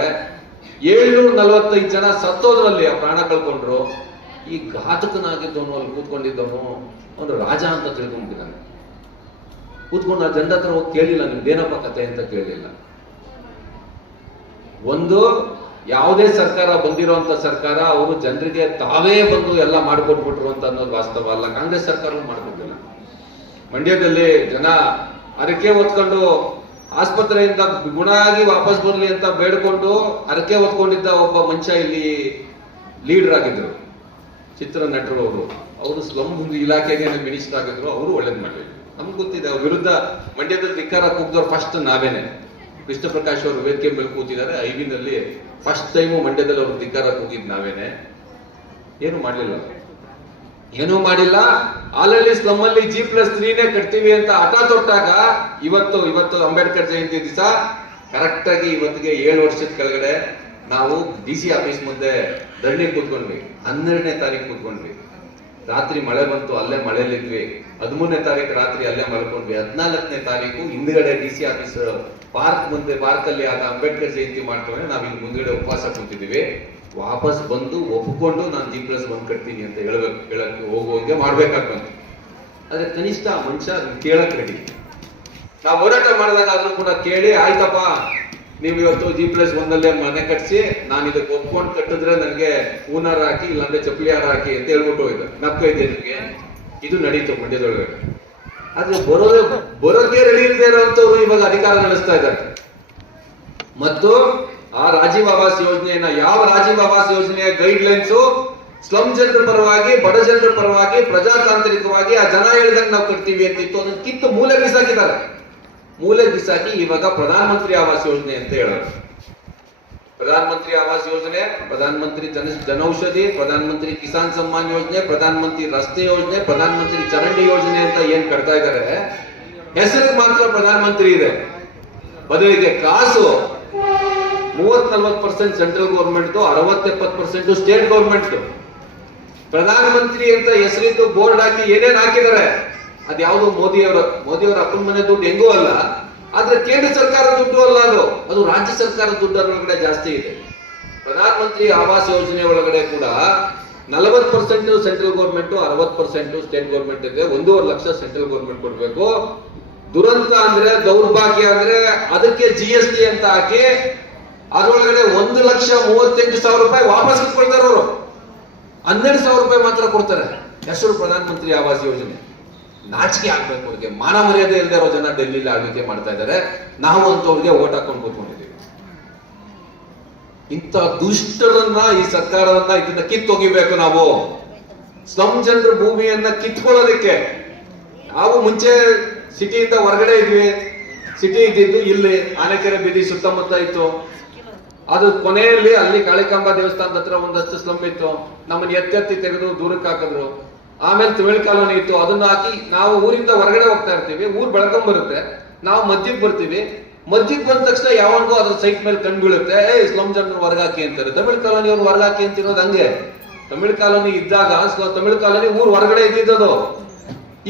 745 ಜನ ಸತ್ತೋದ್ರಲ್ಲಿ ಆ ಪ್ರಾಣ ಕಳ್ಕೊಂಡ್ರು. ಈ ಘಾತಕನಾಗಿದ್ದವನು ಅಲ್ಲಿ ಕೂತ್ಕೊಂಡಿದ್ದವನು ಅವನು ರಾಜ ಅಂತ ತಿಳ್ಕೊಂಡ್ಬಿಟ್ಟಿದ್ದಾನೆ. ಕೂತ್ಕೊಂಡು ಆ ಜನರ ಹತ್ರ ಹೋಗಿ ಕೇಳಿಲ್ಲ, ನಿಮ್ದೇನಪ್ಪ ಕತೆ ಅಂತ ಕೇಳಲಿಲ್ಲ. ಒಂದು ಯಾವುದೇ ಸರ್ಕಾರ ಬಂದಿರುವಂತ ಸರ್ಕಾರ ಅವರು ಜನರಿಗೆ ತಾವೇ ಬಂದು ಎಲ್ಲ ಮಾಡ್ಕೊಟ್ಬಿಟ್ರು ಅಂತ ಅನ್ನೋದು ವಾಸ್ತವ ಅಲ್ಲ. ಕಾಂಗ್ರೆಸ್ ಸರ್ಕಾರವೂ ಮಾಡ್ಕೊಟ್ಟಿಲ್ಲ. ಮಂಡ್ಯದಲ್ಲಿ ಜನ ಅರಕೆ ಹೊತ್ಕೊಂಡು ಆಸ್ಪತ್ರೆಯಿಂದ ಗುಣ ಆಗಿ ವಾಪಸ್ ಬರ್ಲಿ ಅಂತ ಬೇಡ್ಕೊಂಡು ಅರಕೆ ಹೊತ್ಕೊಂಡಿದ್ದ ಒಬ್ಬ ಮನುಷ್ಯ ಇಲ್ಲಿ ಲೀಡರ್ ಆಗಿದ್ರು, ಚಿತ್ರ ನಟರು. ಅವರು ಸ್ಲಮ್ ಇಲಾಖೆಗೆ ಮಿನಿಸ್ಟರ್ ಆಗಿದ್ರು. ಅವರು ಒಳ್ಳೇದ್ ಮಾಡಿದ್ರು. ನಮ್ಗೆ ಗೊತ್ತಿದೆ ಅವ್ರ ವಿರುದ್ಧ ಮಂಡ್ಯದ ಧಿಕ್ಕಾರ ಕೂಗ್ದವ್ರು ಫಸ್ಟ್ ನಾವೇನೆ. ಕೃಷ್ಣ ಪ್ರಕಾಶ್ ಅವರು ವೇದಿಕೆ ಮೇಲೆ ಕೂತಿದ್ದಾರೆ. ಐವಿನಲ್ಲಿ ಫಸ್ಟ್ ಟೈಮು ಮಂಡ್ಯದಲ್ಲಿ ಅವ್ರು ಧಿಕ್ಕಾರ ಕೂಗಿದ್ ನಾವೇನೆ. ಏನೂ ಮಾಡಿಲ್ಲ. ಆಲ್ರೆಡಿ ಸ್ಲಮ್ ಅಲ್ಲಿ G+3 ಕಟ್ತೀವಿ ಅಂತ ಹಠ ತೊಟ್ಟಾಗ ಇವತ್ತು ಅಂಬೇಡ್ಕರ್ ಜಯಂತಿ ದಿವಸ ಕರೆಕ್ಟ್ ಆಗಿ ಇವತ್ತಿಗೆ 7 ವರ್ಷದ ಕೆಳಗಡೆ ನಾವು DC ಆಫೀಸ್ ಮುಂದೆ ಧರಣಿ ಕೂತ್ಕೊಂಡ್ವಿ. 12ನೇ ತಾರೀಕು ಕೂತ್ಕೊಂಡ್ವಿ. ರಾತ್ರಿ ಮಳೆ ಬಂತು, ಅಲ್ಲೇ ಮಳೆಯಲ್ಲಿದ್ವಿ. 13ನೇ ತಾರೀಕು ರಾತ್ರಿ ಅಲ್ಲೇ ಮಲ್ಕೊಂಡ್ವಿ. 14ನೇ ತಾರೀಕು ಹಿಂದ್ಗಡೆ DC ಆಫೀಸ್ ಪಾರ್ಕ್ ಅಲ್ಲಿ ಆದ ಅಂಬೇಡ್ಕರ್ ಜಯಂತಿ ಮಾಡ್ಕೊಂಡ್ರೆ ನಾವ್ ಇಲ್ಲಿ ಮುಂದ್ಗಡೆ ಉಪವಾಸ ಕೂತಿದೀವಿ. ವಾಪಸ್ ಬಂದು ಒಪ್ಕೊಂಡು ನಾನು G+1 ಕಟ್ತೀನಿ ಅಂತ ಹೇಳಕ್ಕೆ ಹೋಗುವಂಗೆ ಮಾಡ್ಬೇಕಾಗ್ಬಂತು. ಆದ್ರೆ ಕನಿಷ್ಠ ಆ ಮನುಷ್ಯ ಕೇಳಕ್ ರೆಡಿ. ನಾವು ಹೋರಾಟ ಮಾಡಿದಾಗಾದ್ರೂ ಕೂಡ ಕೇಳಿ, ಆಯ್ತಪ್ಪ ನೀವು ಇವತ್ತು G+1 ಅಲ್ಲೇ ಮನೆ ಕಟ್ಸಿ, ನಾನು ಇದಕ್ಕೆ ಒಪ್ಕೊಂಡು ಕಟ್ಟಿದ್ರೆ ನನಗೆ ಹೂನಾರ ಹಾಕಿ, ಇಲ್ಲಾಂದ್ರೆ ಚಪ್ಪಲಿ ಹಾರ ಹಾಕಿ ಅಂತ ಹೇಳ್ಬಿಟ್ಟು ಹೋಯ್ತು. ನಪ್ಪ ಇದೆ ನಿಮಗೆ. ಇದು ನಡೀತು ಮಂಡ್ಯದೊಳಗಡೆ. ಆದ್ರೆ ಬರೋಕೆ ರೆಡಿ ಇಲ್ಲದೆ ಇರೋಂಥವ್ರು ಇವಾಗ ಅಧಿಕಾರ ನಡೆಸ್ತಾ ಇದ್ದಾರೆ. ಮತ್ತು ಆ ರಾಜೀವ್ ಆವಾಸ್ ಯೋಜನೆಯನ್ನ, ಯಾವ ರಾಜೀವ್ ಆವಾಸ್ ಯೋಜನೆಯ ಗೈಡ್ ಲೈನ್ಸ್ ಸ್ಲಮ್ ಜನರ ಪರವಾಗಿ, ಬಡ ಜನರ ಪರವಾಗಿ, ಪ್ರಜಾತಾಂತ್ರಿಕವಾಗಿ ಆ ಜನ ಹೇಳಿದಂಗೆ ನಾವು ಕಟ್ತೀವಿ ಅಂತಿತ್ತು, ಅದನ್ನ ಕಿತ್ತು ಮೂಲೆ ಬಿಸಾಕಿ ಇವಾಗ ಪ್ರಧಾನ ಮಂತ್ರಿ ಆವಾಸ್ ಯೋಜನೆ ಅಂತ ಹೇಳೋದು. ಪ್ರಧಾನಮಂತ್ರಿ ಆವಾಸ್ ಯೋಜನೆ, ಪ್ರಧಾನಮಂತ್ರಿ ಜನೌಷಧಿ, ಪ್ರಧಾನಮಂತ್ರಿ ಕಿಸಾನ್ ಸಮ್ಮಾನ್ ಯೋಜನೆ, ಪ್ರಧಾನಮಂತ್ರಿ ರಸ್ತೆ ಯೋಜನೆ, ಪ್ರಧಾನಮಂತ್ರಿ ಚರಂಡಿ ಯೋಜನೆ ಅಂತ ಏನ್ ಕಟ್ತಾ ಇದ್ದಾರೆ, ಹೆಸರಿಗೆ ಮಾತ್ರ ಪ್ರಧಾನಮಂತ್ರಿ ಇದೆ. ಬದಲಿಗೆ ಕಾಸು 30-40% ಸೆಂಟ್ರಲ್ ಗೌರ್ಮೆಂಟ್, 60-70% ಸ್ಟೇಟ್ ಗೌರ್ಮೆಂಟ್. ಪ್ರಧಾನಮಂತ್ರಿ ಅಂತ ಹೆಸರಿದ್ದು ಬೋರ್ಡ್ ಹಾಕಿ ಏನೇನ್ ಹಾಕಿದ್ದಾರೆ, ಅದ್ಯಾವುದು ಮೋದಿಯವರ ಅಪ್ಪನ ಮನೆ ದುಡ್ಡು ಹೆಂಗೂ ಅಲ್ಲ, ಆದ್ರೆ ಕೇಂದ್ರ ಸರ್ಕಾರದ ದುಡ್ಡು ಅಲ್ಲ, ಅದು ರಾಜ್ಯ ಸರ್ಕಾರದ ದುಡ್ಡು ಒಳಗಡೆ ಜಾಸ್ತಿ ಇದೆ. ಪ್ರಧಾನಮಂತ್ರಿ ಆವಾಸ್ ಯೋಜನೆ ಒಳಗಡೆ ಕೂಡ 40% ಸೆಂಟ್ರಲ್ ಗೌರ್ಮೆಂಟ್, 60% ಸ್ಟೇಟ್ ಗೌರ್ಮೆಂಟ್ ಇದೆ. 1.5 ಲಕ್ಷ ಸೆಂಟ್ರಲ್ ಗೌರ್ಮೆಂಟ್ ಕೊಡ್ಬೇಕು. ದುರಂತ ಅಂದ್ರೆ, ದೌರ್ಭಾಗ್ಯ ಅಂದ್ರೆ ಅದಕ್ಕೆ GST ಅಂತ ಹಾಕಿ ಅದರೊಳಗಡೆ 1,38,000 ರೂಪಾಯಿ ವಾಪಸ್ ಕೊಡ್ತಾರೆ ಅವರು. 12,000 ರೂಪಾಯಿ ಮಾತ್ರ ಕೊಡ್ತಾರೆ. ಹೆಸರು ಪ್ರಧಾನಮಂತ್ರಿ ಆವಾಸ್ ಯೋಜನೆ. ನಾಚಿಕೆ ಆಗ್ಬೇಕು ಅವ್ರಿಗೆ. ಮಾನ ಮರ್ಯಾದೆ ಇಲ್ಲದೆ ಇರೋ ಜನ ಡೆಲ್ಲಿಲಿ ಆಳ್ವಿಕೆ ಮಾಡ್ತಾ ಇದ್ದಾರೆ. ನಾವು ಅಂತವ್ರಿಗೆ ಓಟ್ ಹಾಕೊಂಡು ಕೂತ್ಕೊಂಡಿದ್ದೀವಿ. ಇಂಥ ದುಷ್ಟರನ್ನ, ಈ ಸರ್ಕಾರವನ್ನ ಇದನ್ನ ಕಿತ್ತೊಗಿಬೇಕು ನಾವು. ಸ್ಲಮ್ ಜನರ ಭೂಮಿಯನ್ನ ಕಿತ್ಕೊಳ್ಳೋದಕ್ಕೆ ನಾವು ಮುಂಚೆ ಸಿಟಿಯಿಂದ ಹೊರಗಡೆ ಇದ್ವಿ. ಸಿಟಿ ಇದ್ದಿದ್ದು ಇಲ್ಲಿ ಆನೆಕೆರೆ ಬೀದಿ ಸುತ್ತಮುತ್ತ ಇತ್ತು. ಅದು ಕೊನೆಯಲ್ಲಿ ಅಲ್ಲಿ ಕಾಳಿಕಾಂಬ ದೇವಸ್ಥಾನದ ಹತ್ರ ಒಂದಷ್ಟು ಸ್ಲಮ್ ಇತ್ತು. ನಮ್ಮನ್ನ ಎತ್ತಿ ತೆಗೆದು ದೂರಕ್ಕೆ ಹಾಕಿದ್ರು. ಆಮೇಲೆ ತಮಿಳ್ ಕಾಲೋನಿ ಇತ್ತು, ಅದನ್ನ ಹಾಕಿ ನಾವು ಊರಿಂದ ಹೊರಗಡೆ ಹೋಗ್ತಾ ಇರ್ತೀವಿ. ಊರ್ ಬೆಳಕೊಂಡ್ ಬರುತ್ತೆ, ನಾವು ಮಧ್ಯಕ್ಕೆ ಬರ್ತೀವಿ. ಮಧ್ಯಕ್ಕೆ ಬಂದ ತಕ್ಷಣ ಯಾವಾಗೂ ಅದ್ರ ಸೈಟ್ ಮೇಲೆ ಕಂಡು ಬೀಳುತ್ತೆ, ಸ್ಲಮ್ ಜನರು ಹೊರಗಾಕಿ ಅಂತಾರೆ. ತಮಿಳ್ ಕಾಲೋನಿ ಅವ್ರು ಹೊರಗಾಕಿ ಅಂತಿರೋದು ಹಂಗೆ. ತಮಿಳ್ ಕಾಲೋನಿ ಇದ್ದಾಗ ತಮಿಳ್ ಕಾಲೋನಿ ಊರ್ ಹೊರಗಡೆ ಇದ್ದಿದ್ದದು.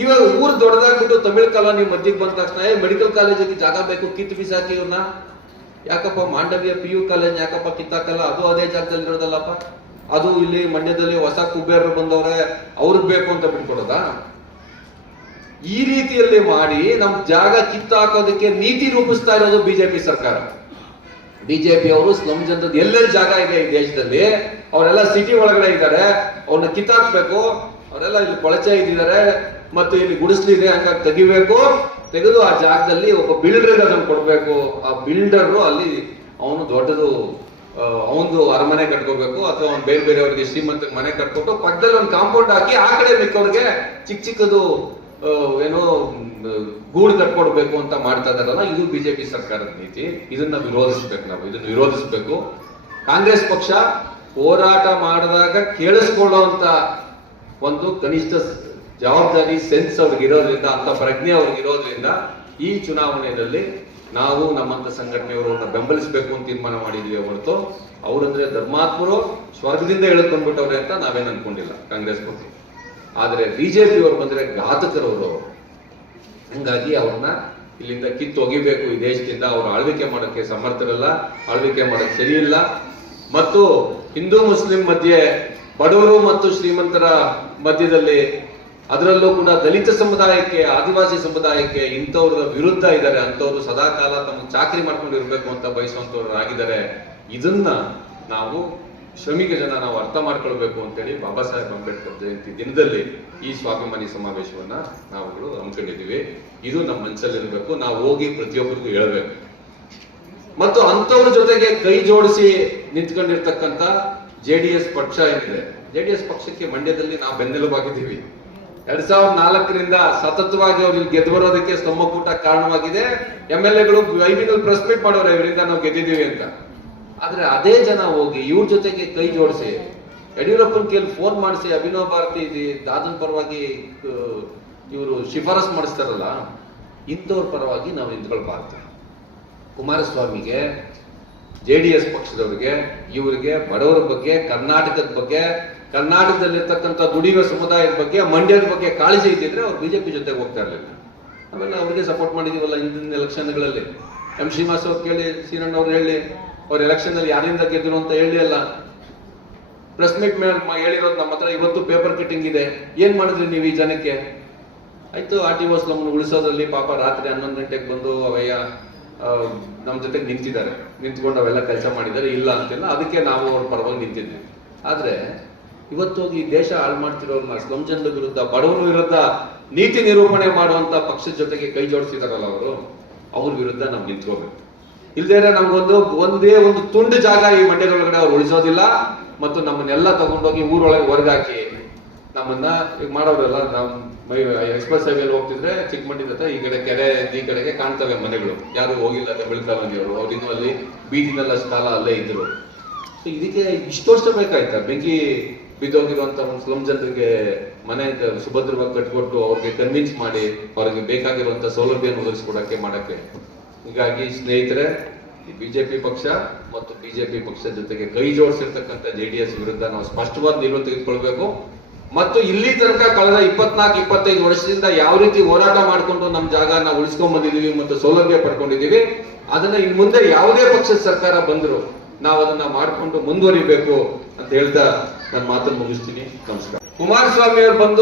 ಇವಾಗ ಊರ್ ದೊಡ್ಡದಾಗ್ಬಿಟ್ಟು ತಮಿಳ್ ಕಾಲೋನಿ ಮಧ್ಯಕ್ಕೆ ಬಂದ ತಕ್ಷಣ ಮೆಡಿಕಲ್ ಕಾಲೇಜಿಗೆ ಜಾಗ ಬೇಕು, ಕಿತ್ತು ಬಿಸಾಕಿ ಇವ್ರನ್ನ. ಯಾಕಪ್ಪ ಮಾಂಡವ್ಯ PU ಕಾಲೇಜ್ ಯಾಕಪ್ಪ ಕಿತ್ತಾಕಲ್ಲ? ಅದು ಅದೇ ಜಾಗದಲ್ಲಿ ಇರೋದಲ್ಲಪ್ಪ. ಅದು ಇಲ್ಲಿ ಮಂಡ್ಯದಲ್ಲಿ ಹೊಸ ಕುಬೇರರು ಬಂದವ್ರೆ, ಅವ್ರಿಗೆ ಬೇಕು ಅಂತ ಬಿಟ್ಕೊಡೋದ? ಈ ರೀತಿಯಲ್ಲಿ ಮಾಡಿ ನಮ್ ಜಾಗ ಕಿತ್ತಾಕೋದಕ್ಕೆ ನೀತಿ ರೂಪಿಸ್ತಾ ಇರೋದು ಬಿಜೆಪಿ ಸರ್ಕಾರ. ಬಿಜೆಪಿ ಅವರು ಸ್ಲಮ್ ಜನರದ್ದು ಎಲ್ಲೆಲ್ಲಿ ಜಾಗ ಇದೆ ಈ ದೇಶದಲ್ಲಿ, ಅವರೆಲ್ಲ ಸಿಟಿ ಒಳಗಡೆ ಇದ್ದಾರೆ, ಅವ್ರನ್ನ ಕಿತ್ತಾಕ್ಬೇಕು. ಅವರೆಲ್ಲ ಇಲ್ಲಿ ಕೊಳಚೆ ಇದ್ದಾರೆ ಮತ್ತು ಇಲ್ಲಿ ಗುಡಿಸ್ಲಿದೆ, ಹಂಗಾಗಿ ತೆಗಿಬೇಕು. ತೆಗೆದು ಆ ಜಾಗದಲ್ಲಿ ಒಬ್ಬ ಬಿಲ್ಡರ್ಗೆ ಅದನ್ನು ಕೊಡ್ಬೇಕು. ಆ ಬಿಲ್ಡರ್ ಅಲ್ಲಿ ಅವನು ದೊಡ್ಡದು ಅವನು ಅರಮನೆ ಕಟ್ಕೋಬೇಕು, ಅಥವಾ ಅವ್ನು ಬೇರೆ ಬೇರೆಯವ್ರಿಗೆ ಶ್ರೀಮಂತ ಮನೆ ಕಟ್ಕೊಟ್ಟು ಪಕ್ಕದಲ್ಲಿ ಒಂದು ಕಾಂಪೌಂಡ್ ಹಾಕಿ ಆ ಕಡೆ ಮಿಕ್ಕವ್ರಿಗೆ ಚಿಕ್ಕದು ಏನೋ ಗೂಡು ಕಟ್ಕೊಡ್ಬೇಕು ಅಂತ ಮಾಡ್ತಾ ಇದಾರಲ್ಲ, ಇದು ಬಿಜೆಪಿ ಸರ್ಕಾರದ ನೀತಿ. ಇದನ್ನ ವಿರೋಧಿಸ್ಬೇಕು. ನಾವು ಇದನ್ನ ವಿರೋಧಿಸ್ಬೇಕು. ಕಾಂಗ್ರೆಸ್ ಪಕ್ಷ ಹೋರಾಟ ಮಾಡಿದಾಗ ಕೇಳಿಸ್ಕೊಳ್ಳುವಂತ ಒಂದು ಕನಿಷ್ಠ ಜವಾಬ್ದಾರಿ ಸೆನ್ಸ್ ಅವ್ರಿಗೆ ಇರೋದ್ರಿಂದ, ಅಂತ ಪ್ರಜ್ಞೆ ಅವ್ರಿಗೆ ಇರೋದ್ರಿಂದ ಈ ಚುನಾವಣೆಯಲ್ಲಿ ನಾವು ನಮ್ಮಂತ ಸಂಘಟನೆಯವರನ್ನ ಬೆಂಬಲಿಸಬೇಕು ಅಂತ ತೀರ್ಮಾನ ಮಾಡಿದ್ವಿ ಹೊರತು ಅವರಂದ್ರೆ ಧರ್ಮಾತ್ಮರು ಸ್ವರ್ಗದಿಂದ ಎಳೆದ್ಕೊಂಡ್ಬಿಟ್ಟವ್ರೆ ಅಂತ ನಾವೇನ್ ಅನ್ಕೊಂಡಿಲ್ಲ ಕಾಂಗ್ರೆಸ್ ಬಗ್ಗೆ. ಆದ್ರೆ ಬಿಜೆಪಿ ಅವರು ಬಂದ್ರೆ ಘಾತಕರವರು. ಹಂಗಾಗಿ ಅವ್ರನ್ನ ಇಲ್ಲಿಂದ ಕಿತ್ತು ಒಗಿಬೇಕು ಈ ದೇಶದಿಂದ. ಅವರು ಆಳ್ವಿಕೆ ಮಾಡೋಕ್ಕೆ ಸಮರ್ಥರಲ್ಲ, ಆಳ್ವಿಕೆ ಮಾಡೋಕ್ಕೆ ಸರಿ ಇಲ್ಲ. ಮತ್ತು ಹಿಂದೂ ಮುಸ್ಲಿಂ ಮಧ್ಯೆ, ಬಡವರು ಮತ್ತು ಶ್ರೀಮಂತರ ಮಧ್ಯದಲ್ಲಿ, ಅದರಲ್ಲೂ ಕೂಡ ದಲಿತ ಸಮುದಾಯಕ್ಕೆ, ಆದಿವಾಸಿ ಸಮುದಾಯಕ್ಕೆ ಇಂಥವ್ರ ವಿರುದ್ಧ ಇದ್ದಾರೆ. ಅಂತವ್ರು ಸದಾಕಾಲ ತಮ್ಮ ಚಾಕರಿ ಮಾಡ್ಕೊಂಡಿರ್ಬೇಕು ಅಂತ ಬಯಸುವಂತವ್ರು ಆಗಿದ್ದಾರೆ. ಇದನ್ನ ನಾವು ಶ್ರಮಿಕ ಜನ ನಾವು ಅರ್ಥ ಮಾಡ್ಕೊಳ್ಬೇಕು ಅಂತೇಳಿ ಬಾಬಾ ಸಾಹೇಬ್ ಅಂಬೇಡ್ಕರ್ ಜಯಂತಿ ದಿನದಲ್ಲಿ ಈ ಸ್ವಾಭಿಮಾನಿ ಸಮಾವೇಶವನ್ನ ನಾವುಗಳು ಹಮ್ಮಿಕೊಂಡಿದ್ದೀವಿ. ಇದು ನಮ್ಮ ಮನಸ್ಸಲ್ಲಿರ್ಬೇಕು. ನಾವು ಹೋಗಿ ಪ್ರತಿಯೊಬ್ಬರಿಗೂ ಹೇಳ್ಬೇಕು. ಮತ್ತು ಅಂತವ್ರ ಜೊತೆಗೆ ಕೈ ಜೋಡಿಸಿ ನಿಂತ್ಕೊಂಡಿರ್ತಕ್ಕಂಥ JDS ಪಕ್ಷ ಏನಿದೆ, JDS ಪಕ್ಷಕ್ಕೆ ಮಂಡ್ಯದಲ್ಲಿ ನಾವು ಬೆನ್ನೆಲುಬಾಗಿದ್ದೀವಿ. 2004ರಿಂದ ಸತತವಾಗಿ ಅವ್ರು ಇಲ್ಲಿ ಗೆದ್ದು ಬರೋದಕ್ಕೆ ಸ್ತಂಭಕೂಟ ಕಾರಣವಾಗಿದೆ. MLAಗಳು ಐಬಿಗಳು ಪ್ರೆಸ್ ಮೀಟ್ ಮಾಡೋರು ಇವರಿಂದ ನಾವು ಗೆದ್ದಿದ್ದೀವಿ ಅಂತ. ಆದ್ರೆ ಅದೇ ಜನ ಹೋಗಿ ಇವ್ರ ಜೊತೆಗೆ ಕೈ ಜೋಡಿಸಿ ಯಡಿಯೂರಪ್ಪನ ಕೈಲಿ ಫೋನ್ ಮಾಡಿಸಿ ಅಭಿನವ್ ಭಾರತಿ ದಾದನ್ ಪರವಾಗಿ ಇವರು ಶಿಫಾರಸ್ ಮಾಡಿಸ್ತಾರಲ್ಲ, ಇಂಥವ್ರ ಪರವಾಗಿ ನಾವು ನಿಂತ್ಕೊಳ್ಬಾರ್ದು. ಕುಮಾರಸ್ವಾಮಿಗೆ, JDS ಪಕ್ಷದವರಿಗೆ, ಇವರಿಗೆ ಬಡವರ ಬಗ್ಗೆ, ಕರ್ನಾಟಕದ ಬಗ್ಗೆ, ಕರ್ನಾಟಕದಲ್ಲಿರ್ತಕ್ಕಂಥ ದುಡಿಯುವ ಸಮುದಾಯದ ಬಗ್ಗೆ, ಮಂಡ್ಯದ ಬಗ್ಗೆ ಕಾಳಜಿ ಇದ್ದಿದ್ರೆ ಅವ್ರು ಬಿಜೆಪಿ ಜೊತೆಗೆ ಹೋಗ್ತಾ ಇರಲಿಲ್ಲ. ಆಮೇಲೆ ಅವ್ರಿಗೆ ಸಪೋರ್ಟ್ ಮಾಡಿದೀವಲ್ಲ ಹಿಂದಿನ ಎಲೆಕ್ಷನ್ಗಳಲ್ಲಿ. ಶ್ರೀನಿವಾಸ್ ಅವ್ರು ಕೇಳಿ, ಶ್ರೀರಣ್ಣ ಅವ್ರು ಹೇಳಿ, ಅವ್ರ ಎಲೆಕ್ಷನ್ ಅಲ್ಲಿ ಯಾರಿಂದ ಗೆದ್ರು ಅಂತ ಹೇಳಿ ಅಲ್ಲ, ಪ್ರೆಸ್ ಮೀಟ್ ಮೇಲೆ ಹೇಳಿರೋದು ನಮ್ಮ ಹತ್ರ ಇವತ್ತು ಪೇಪರ್ ಕಟ್ಟಿಂಗ್ ಇದೆ. ಏನ್ ಮಾಡಿದ್ರಿ ನೀವು ಈ ಜನಕ್ಕೆ? ಆಯ್ತು, RTOs ನಮ್ಮನ್ನು ಉಳಿಸೋದ್ರಲ್ಲಿ ಪಾಪ ರಾತ್ರಿ 11 ಗಂಟೆಗೆ ಬಂದು ಅವಯ್ಯ ನಮ್ಮ ಜೊತೆಗೆ ನಿಂತಿದ್ದಾರೆ, ನಿಂತ್ಕೊಂಡು ಅವೆಲ್ಲ ಕೆಲಸ ಮಾಡಿದ್ದಾರೆ, ಇಲ್ಲ ಅಂತಿಲ್ಲ. ಅದಕ್ಕೆ ನಾವು ಅವ್ರ ಪರವಾಗಿ ನಿಂತಿದ್ವಿ. ಆದ್ರೆ ಇವತ್ತು ಈ ದೇಶ ಹಾಳು ಮಾಡ್ತಿರೋರ್ನ, ಸ್ಲಮ್ ಜನರ ವಿರುದ್ಧ, ಬಡವರ ವಿರುದ್ಧ ನೀತಿ ನಿರೂಪಣೆ ಮಾಡುವಂತ ಪಕ್ಷದ ಜೊತೆಗೆ ಕೈ ಜೋಡಿಸಿದಾರಲ್ಲ ಅವರು, ಅವ್ರ ವಿರುದ್ಧ ನಾವು ನಿಂತ್ಕೋಬೇಕು. ಇಲ್ದೇನೆ ನಮ್ಗೊಂದು ಒಂದೇ ಒಂದು ತುಂಡು ಜಾಗ ಈ ಮಂಡ್ಯದೊಳಗಡೆ ಅವ್ರು ಉಳಿಸೋದಿಲ್ಲ. ಮತ್ತು ನಮ್ಮನ್ನೆಲ್ಲ ತಗೊಂಡೋಗಿ ಊರೊಳಗೆ ಹೊರಗಾಕಿ ನಮ್ಮನ್ನ ಈಗ ಮಾಡೋರೆಲ್ಲ. ನಮ್ಮ ಎಕ್ಸ್ಪ್ರೆಸ್ ಹೈವೇಲಿ ಹೋಗ್ತಿದ್ರೆ ಚಿಕ್ಕಮಂಡಿ ಜೊತೆ ಈ ಕಡೆ ಕೆರೆ ಈ ಕಡೆಗೆ ಕಾಣ್ತವೆ ಮನೆಗಳು. ಯಾರು ಹೋಗಿಲ್ಲ ತಮಿಳ್ ಕಾಲೋನಿಯವರು, ಅವ್ರಿನ್ನೂ ಅಲ್ಲಿ ಬೀದಿನೆಲ್ಲ ಕಾಲ ಅಲ್ಲೇ ಇದ್ರು. ಇದಕ್ಕೆ ಇಷ್ಟು ವರ್ಷ ಬೇಕಾಯ್ತಾ? ಬೆಂಕಿ ಬಿದ್ದೋಗಿರುವಂತ ಒಂದು ಸ್ಲಮ್ ಜನರಿಗೆ ಮನೆ ಸುಭದ್ರವಾಗಿ ಕಟ್ಕೊಟ್ಟು ಅವ್ರಿಗೆ ಕನ್ವಿನ್ಸ್ ಮಾಡಿ ಅವ್ರಿಗೆ ಬೇಕಾಗಿರುವಂತ ಸೌಲಭ್ಯ ಒದಗಿಸ್ಕೊಡಕ್ಕೆ ಮಾಡಕ್ಕೆ. ಹೀಗಾಗಿ ಸ್ನೇಹಿತರೆ, ಈ ಬಿಜೆಪಿ ಪಕ್ಷ ಮತ್ತು ಬಿಜೆಪಿ ಪಕ್ಷದ ಜೊತೆಗೆ ಕೈ ಜೋಡಿಸಿರ್ತಕ್ಕಂಥ JDS ವಿರುದ್ಧ ನಾವು ಸ್ಪಷ್ಟವಾದ ನಿಲುವು ತೆಗೆದುಕೊಳ್ಬೇಕು. ಮತ್ತು ಇಲ್ಲಿ ತನಕ ಕಳೆದ 24-25 ವರ್ಷದಿಂದ ಯಾವ ರೀತಿ ಹೋರಾಟ ಮಾಡಿಕೊಂಡು ನಮ್ಮ ಜಾಗ ನಾವು ಉಳಿಸ್ಕೊಂಡ್ ಬಂದಿದೀವಿ ಮತ್ತು ಸೌಲಭ್ಯ ಪಡ್ಕೊಂಡಿದೀವಿ, ಅದನ್ನ ಇನ್ ಮುಂದೆ ಯಾವುದೇ ಪಕ್ಷದ ಸರ್ಕಾರ ಬಂದ್ರು ನಾವು ಅದನ್ನ ಮಾಡ್ಕೊಂಡು ಮುಂದುವರಿಬೇಕು ಅಂತ ಹೇಳ್ತಾ ನನ್ನ ಮಾತನ್ನು ಮುಗಿಸ್ತೀನಿ. ನಮಸ್ಕಾರ. ಕುಮಾರಸ್ವಾಮಿ ಅವರು ಬಂದು